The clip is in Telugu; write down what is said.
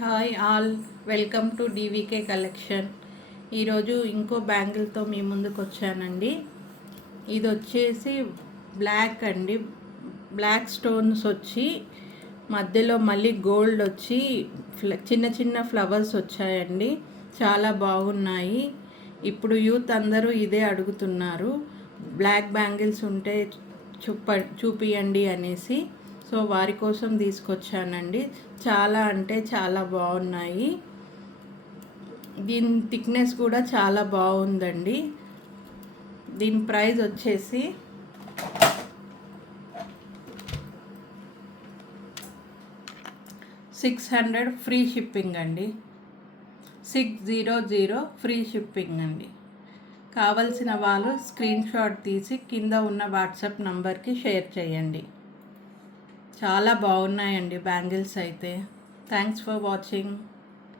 Hi all, welcome to DVK collection. ఈరోజు ఇంకో బ్యాంగిల్తో మీ ముందుకు వచ్చానండి. ఇది వచ్చేసి బ్లాక్ అండి. బ్లాక్ స్టోన్స్ వచ్చి మధ్యలో మళ్ళీ గోల్డ్ వచ్చి చిన్న చిన్న ఫ్లవర్స్ వచ్చాయండి. చాలా బాగున్నాయి. ఇప్పుడు యూత్ అందరూ ఇదే అడుగుతున్నారు, బ్లాక్ బ్యాంగిల్స్ ఉంటే చూపియండి అనేసి. సో వారి కోసం తీసుకొచ్చానండి. చాలా అంటే చాలా బాగున్నాయి. దీని థిక్నెస్ కూడా చాలా బాగుందండి. దీని ప్రైస్ వచ్చేసి $600 ఫ్రీ షిప్పింగ్ అండి. 600 ఫ్రీ షిప్పింగ్ అండి. కావలసిన వాళ్ళు స్క్రీన్ షాట్ తీసి కింద ఉన్న వాట్సాప్ నంబర్కి షేర్ చేయండి. చాలా బాగున్నాయండి బ్యాంగిల్స్ అయితే. Thanks for watching.